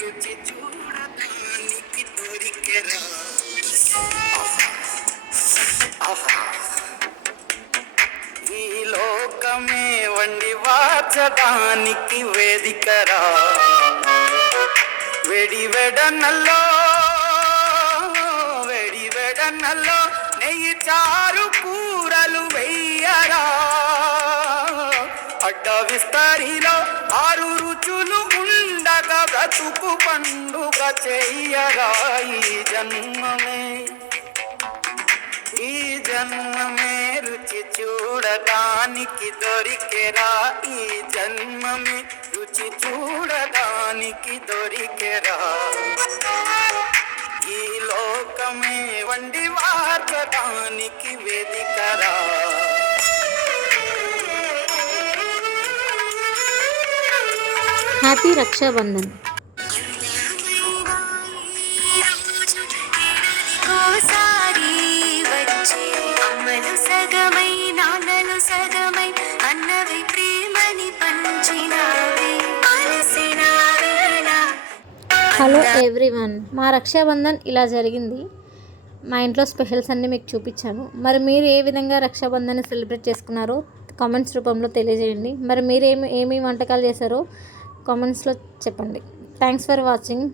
రుచి చూడటానికి దొరికెరా. ఈ లోకమే వండి వాచడానికి వేదికరా. వెడనల్లో నెయ్యి చారు కూరలు వెయ్యరా. అడ్డ విస్తరిలో 6 రుచులు ఉండగా బ్రతుకు పండుగ చెయ్యరా. ఈ జన్మమే రుచి చూడడానికి దొరికెరా. ఈ జన్మమే రుచి చూడడానికి దొరికెరా. ఈ లోకమే వండి వార్చడానికి వేదికరా. హ్యాపీ రక్షాబంధన్. హలో ఎవ్రీవన్, మా రక్షాబంధన్ ఇలా జరిగింది. మా ఇంట్లో స్పెషల్స్ అన్నీ మీకు చూపించాను. మరి మీరు ఏ విధంగా రక్షాబంధన్ని సెలబ్రేట్ చేసుకున్నారో కామెంట్స్ రూపంలో తెలియజేయండి. మరి మీరు ఏమి వంటకాలు చేశారో కామెంట్స్లో చెప్పండి. Thanks for watching.